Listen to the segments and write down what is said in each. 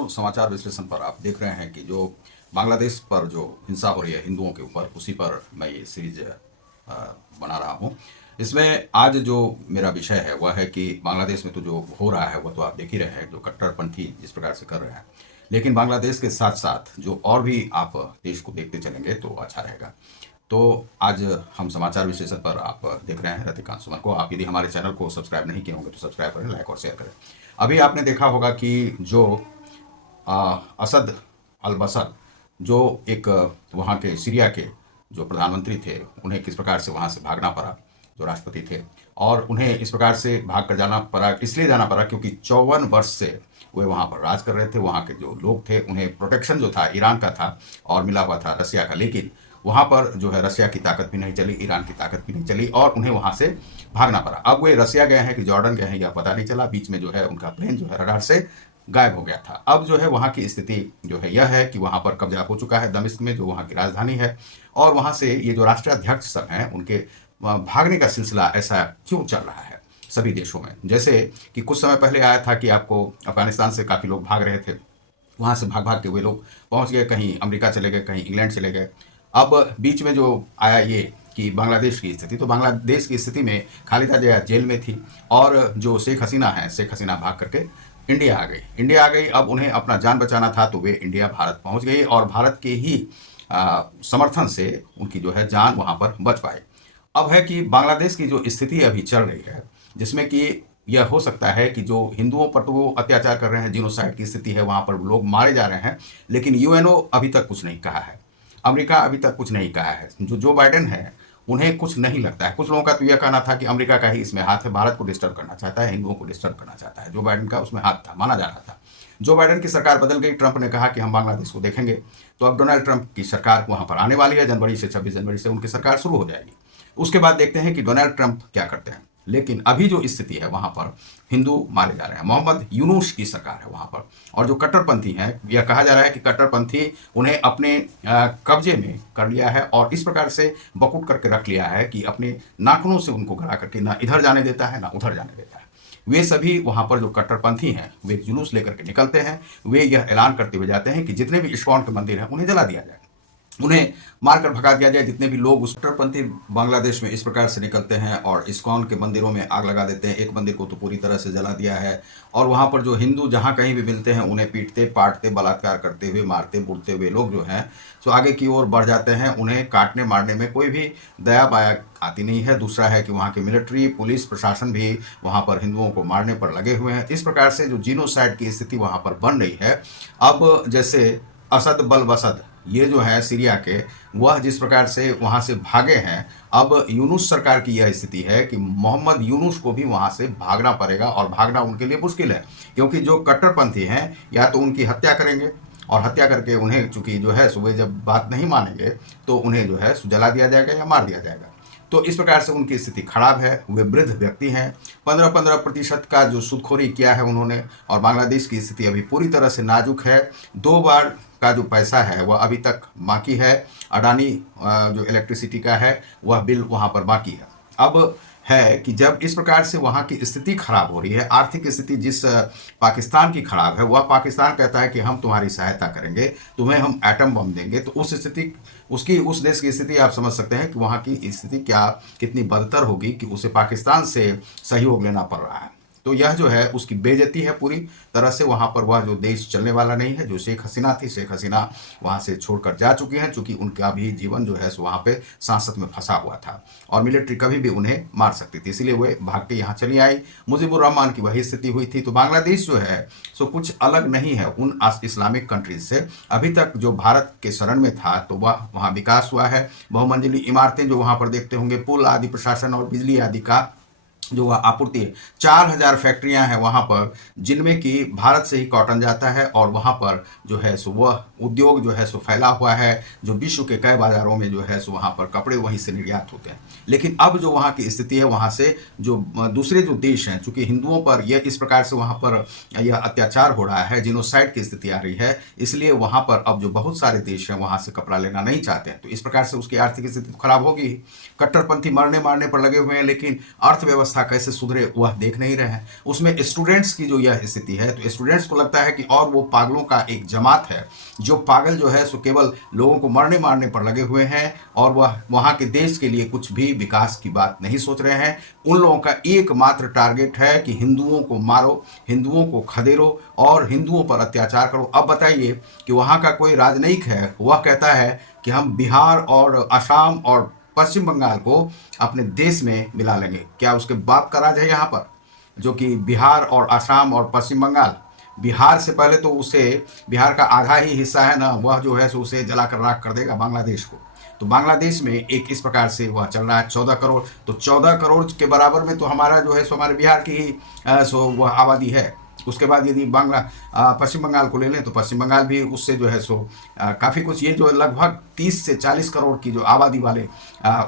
दोस्तों, समाचार विश्लेषण पर आप देख रहे हैं कि जो बांग्लादेश पर जो हिंसा हो रही है हिंदुओं के ऊपर, उसी पर मैं ये सीरीज बना रहा हूँ। इसमें आज जो मेरा विषय है वह है कि बांग्लादेश में तो जो हो रहा है वह तो आप देख ही रहे हैं, जो कट्टरपंथी जिस प्रकार से कर रहे हैं। लेकिन बांग्लादेश के साथ साथ जो और भी आप देश को देखते चलेंगे तो अच्छा रहेगा। तो आज हम समाचार विश्लेषण पर आप देख रहे हैं रतिकांत सुमन को। आप यदि हमारे चैनल को सब्सक्राइब नहीं किए होंगे तो सब्सक्राइब करें, लाइक और शेयर करें। अभी आपने देखा होगा कि जो असद अल बसर, जो एक वहाँ के सीरिया के जो प्रधानमंत्री थे, उन्हें किस प्रकार से वहाँ से भागना पड़ा, जो राष्ट्रपति थे, और उन्हें इस प्रकार से भाग कर जाना पड़ा। इसलिए जाना पड़ा क्योंकि 54 वर्ष से वे वहाँ पर राज कर रहे थे। वहाँ के जो लोग थे उन्हें प्रोटेक्शन जो था ईरान का था और मिला हुआ था रसिया का, लेकिन वहाँ पर जो है रसिया की ताकत भी नहीं चली, ईरान की ताकत भी नहीं चली और उन्हें वहाँ से भागना पड़ा। अब वे रसिया गए हैं कि जॉर्डन गए हैं यह पता नहीं चला। बीच में जो है उनका प्लेन जो है रडार से गायब हो गया था। अब जो है वहाँ की स्थिति जो है यह है कि वहाँ पर कब्जा हो चुका है दमिश्क में, जो वहाँ की राजधानी है। और वहाँ से ये जो राष्ट्राध्यक्ष सब हैं उनके भागने का सिलसिला ऐसा क्यों चल रहा है सभी देशों में। जैसे कि कुछ समय पहले आया था कि आपको अफगानिस्तान से काफ़ी लोग भाग रहे थे, वहाँ से भाग भाग के वे लोग पहुँच गए, कहीं अमेरिका चले गए, कहीं इंग्लैंड चले गए। अब बीच में जो आया ये कि बांग्लादेश की स्थिति, तो बांग्लादेश की स्थिति में खालिदा जिया जेल में थी और जो शेख हसीना है, शेख हसीना भाग करके इंडिया आ गई। इंडिया आ गई, अब उन्हें अपना जान बचाना था तो वे इंडिया भारत पहुंच गई और भारत के ही समर्थन से उनकी जो है जान वहां पर बच पाई। अब है कि बांग्लादेश की जो स्थिति अभी चल रही है, जिसमें कि यह हो सकता है कि जो हिंदुओं पर तो वो अत्याचार कर रहे हैं, जिनोसाइड की स्थिति है, वहाँ पर लोग मारे जा रहे हैं, लेकिन यूएनओ अभी तक कुछ नहीं कहा है, अमेरिका अभी तक कुछ नहीं कहा है। जो बाइडेन है उन्हें कुछ नहीं लगता है। कुछ लोगों का तो यह कहना था कि अमेरिका का ही इसमें हाथ है, भारत को डिस्टर्ब करना चाहता है, हिंदुओं को डिस्टर्ब करना चाहता है। जो बाइडेन का उसमें हाथ था, माना जा रहा था। जो बाइडेन की सरकार बदल गई, ट्रंप ने कहा कि हम बांग्लादेश को देखेंगे, तो अब डोनाल्ड ट्रंप की सरकार वहाँ पर आने वाली है। जनवरी से 26 जनवरी से उनकी सरकार शुरू हो जाएगी। उसके बाद देखते हैं कि डोनाल्ड ट्रंप क्या करते हैं। लेकिन अभी जो स्थिति है वहाँ पर हिंदू मारे जा रहे हैं। मोहम्मद यूनुस की सरकार है वहाँ पर, और जो कट्टरपंथी हैं, यह कहा जा रहा है कि कट्टरपंथी उन्हें अपने कब्जे में कर लिया है और इस प्रकार से बकुट करके रख लिया है कि अपने नाखूनों से उनको गड़ा करके ना इधर जाने देता है ना उधर जाने देता है। वे सभी वहाँ पर जो कट्टरपंथी हैं वे जुलूस लेकर के निकलते हैं। वे यह ऐलान करते हुए जाते हैं कि जितने भी इस्कॉन के मंदिर हैं उन्हें जला दिया जाए, उन्हें मारकर भगा दिया जाए। जितने भी लोग उस कट्टरपंथी बांग्लादेश में इस प्रकार से निकलते हैं और इस्कॉन के मंदिरों में आग लगा देते हैं। एक मंदिर को तो पूरी तरह से जला दिया है और वहाँ पर जो हिंदू जहाँ कहीं भी मिलते हैं उन्हें पीटते, पाटते, बलात्कार करते हुए, मारते, बूटते हुए लोग जो हैं सो आगे की ओर बढ़ जाते हैं। उन्हें काटने मारने में कोई भी दया माया आती नहीं है। दूसरा है कि वहाँ की मिलिट्री, पुलिस प्रशासन भी वहाँ पर हिंदुओं को मारने पर लगे हुए हैं। इस प्रकार से जो जीनोसाइड की स्थिति वहाँ पर बन रही है। अब जैसे असद बल बसद ये जो है सीरिया के, वह जिस प्रकार से वहाँ से भागे हैं, अब यूनुस सरकार की यह स्थिति है कि मोहम्मद यूनुस को भी वहाँ से भागना पड़ेगा और भागना उनके लिए मुश्किल है, क्योंकि जो कट्टरपंथी हैं या तो उनकी हत्या करेंगे और हत्या करके उन्हें चूंकि जो है सुबह जब बात नहीं मानेंगे तो उन्हें जो है जला दिया जाएगा या मार दिया जाएगा। तो इस प्रकार से उनकी स्थिति खराब है। वे वृद्ध व्यक्ति हैं, 15-15% का जो सूदखोरी किया है उन्होंने, और बांग्लादेश की स्थिति अभी पूरी तरह से नाजुक है। 2 बार का जो पैसा है वह अभी तक बाकी है। अडानी जो इलेक्ट्रिसिटी का है वह बिल वहाँ पर बाकी है। अब है कि जब इस प्रकार से वहाँ की स्थिति खराब हो रही है, आर्थिक स्थिति जिस पाकिस्तान की खराब है, वह पाकिस्तान कहता है कि हम तुम्हारी सहायता करेंगे, तुम्हें हम एटम बम देंगे, तो उस स्थिति उसकी उस देश की स्थिति आप समझ सकते हैं कि वहाँ की स्थिति क्या कितनी बदतर होगी कि उसे पाकिस्तान से सहयोग लेना पड़ रहा है। तो यह जो है उसकी बेइज्जती है पूरी तरह से। वहाँ पर वह जो देश चलने वाला नहीं है। जो शेख हसीना थी, शेख हसीना वहाँ से छोड़कर जा चुकी हैं, चूँकि उनका भी जीवन जो है सो वहाँ पे सांसत में फंसा हुआ था और मिलिट्री कभी भी उन्हें मार सकती थी, इसीलिए वे भाग के यहाँ चली आई। मुजीबुर रहमान की वही स्थिति हुई थी। तो बांग्लादेश जो है सो कुछ अलग नहीं है उन इस्लामिक कंट्रीज से। अभी तक जो भारत के शरण में था तो वह वहाँ विकास हुआ है। बहुमंजिली इमारतें जो वहाँ पर देखते होंगे, पुल आदि, प्रशासन और बिजली आदि का जो वह आपूर्ति है। 4000 फैक्ट्रियां हैं वहाँ पर, जिनमें कि भारत से ही कॉटन जाता है और वहाँ पर जो है सो वह उद्योग जो है सो फैला हुआ है। जो विश्व के कई बाजारों में जो है सो वहाँ पर कपड़े वहीं से निर्यात होते हैं। लेकिन अब जो वहाँ की स्थिति है, वहाँ से जो दूसरे जो देश हैं, चूँकि हिंदुओं पर यह इस प्रकार से वहाँ पर यह अत्याचार हो रहा है, जिनोसाइड की स्थिति आ रही है, इसलिए वहाँ पर अब जो बहुत सारे देश हैं वहाँ से कपड़ा लेना नहीं चाहते हैं। तो इस प्रकार से उसकी आर्थिक स्थिति खराब होगी। कट्टरपंथी मरने मारने पर लगे हुए हैं, लेकिन अर्थव्यवस्था व्यवस्था कैसे सुधरे वह देख नहीं रहे हैं। उसमें स्टूडेंट्स की जो यह स्थिति है, तो स्टूडेंट्स को लगता है कि और वो पागलों का एक जमात है, जो पागल जो है सो केवल लोगों को मरने मारने पर लगे हुए हैं और वह वहाँ के देश के लिए कुछ भी विकास की बात नहीं सोच रहे हैं। उन लोगों का एकमात्र टारगेट है कि हिंदुओं को मारो, हिंदुओं को खदेड़ो और हिंदुओं पर अत्याचार करो। अब बताइए कि वहाँ का कोई राजनयिक है, वह कहता है कि हम बिहार और असम और पश्चिम बंगाल को अपने देश में मिला लेंगे। क्या उसके बाप का राज है यहाँ पर, जो कि बिहार और असम और पश्चिम बंगाल? बिहार से पहले तो उसे, बिहार का आधा ही हिस्सा है ना, वह जो है सो उसे जलाकर राख कर देगा बांग्लादेश को। तो बांग्लादेश में एक इस प्रकार से वह चल रहा है 14 करोड़, तो 14 करोड़ के बराबर में तो हमारा जो है सो हमारे बिहार की ही सो वह आबादी है। उसके बाद यदि पश्चिम बंगाल को ले लें तो पश्चिम बंगाल भी उससे जो है सो काफ़ी कुछ, ये जो लगभग 30 से 40 करोड़ की जो आबादी वाले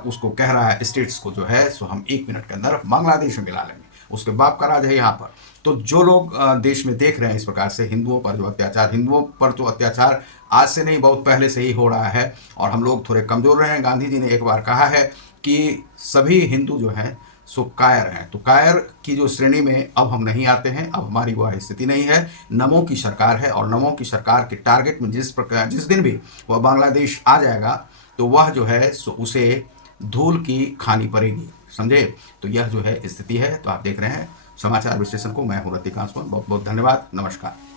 उसको कह रहा है स्टेट्स को जो है सो हम 1 मिनट के अंदर बांग्लादेश में मिला लेंगे। उसके बाप का राज है यहाँ पर। तो जो लोग देश में देख रहे हैं इस प्रकार से हिंदुओं पर जो अत्याचार, हिंदुओं पर तो अत्याचार आज से नहीं बहुत पहले से ही हो रहा है और हम लोग थोड़े कमज़ोर रहे हैं। गांधी जी ने एक बार कहा है कि सभी हिंदू जो हैं सो कायर हैं, तो कायर की जो श्रेणी में अब हम नहीं आते हैं। अब हमारी वह स्थिति नहीं है। नमो की सरकार है और नमो की सरकार के टारगेट में जिस दिन भी वह बांग्लादेश आ जाएगा तो वह जो है सो उसे धूल की खानी पड़ेगी, समझे। तो यह जो है स्थिति है। तो आप देख रहे हैं समाचार विश्लेषण को, मैं हूँ रतिकांत। बहुत बहुत धन्यवाद, नमस्कार।